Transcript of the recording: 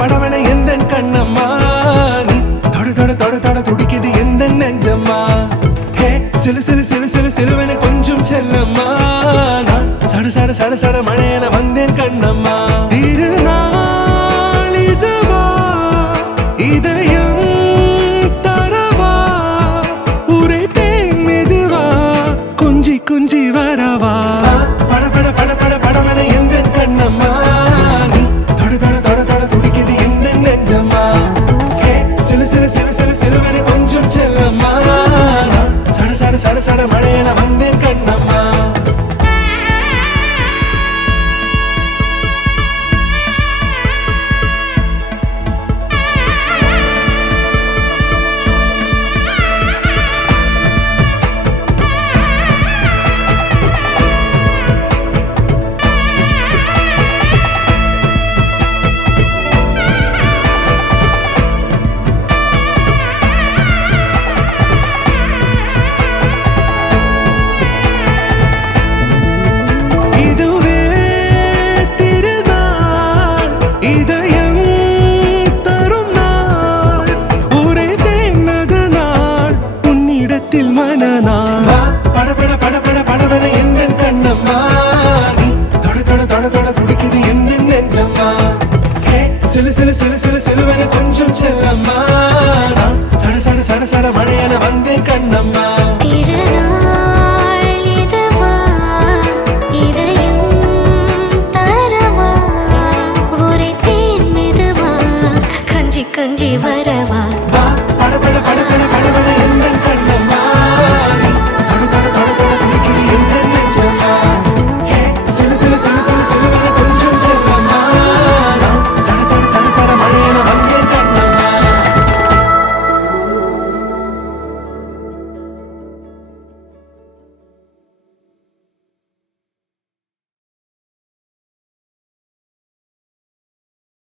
படபட எந்தன் கண்ணம்மா நீ தொட தொட தொட தொட துடிக்குது எந்தன் நெஞ்சம்மா ஹே சிலு சிலு சிலு சிலு சிலுவென கொஞ்சம் செல்லம்மா நான் சட சட சட சட மழையென வந்தேன் கண்ணம்மா திருநாள் இதுவா இதயம் தரவா உரைத்தேன் மெதுவா கொஞ்சி கொஞ்சி வரவா படபட படபட படவென எந்தன் கண்ணம்மா சட சட மழையென வந்தேன் கண்ணம்மா இதயம் தரும் நாள் ஒரே தேனது நாள் உன்னிடத்தில் மனநாள் படபட படபட படபட எந்தன் கண்ணம்மா நீ தொட தொட தொட தொட துடிக்குது எந்தன் நெஞ்சம்மா ஹே சிலு சிலு சிலு சிலு சிலுவென கொஞ்சம் செல்லம்மா நான் சட சட சட சட மழையென வந்தேன் கண்ணம்மா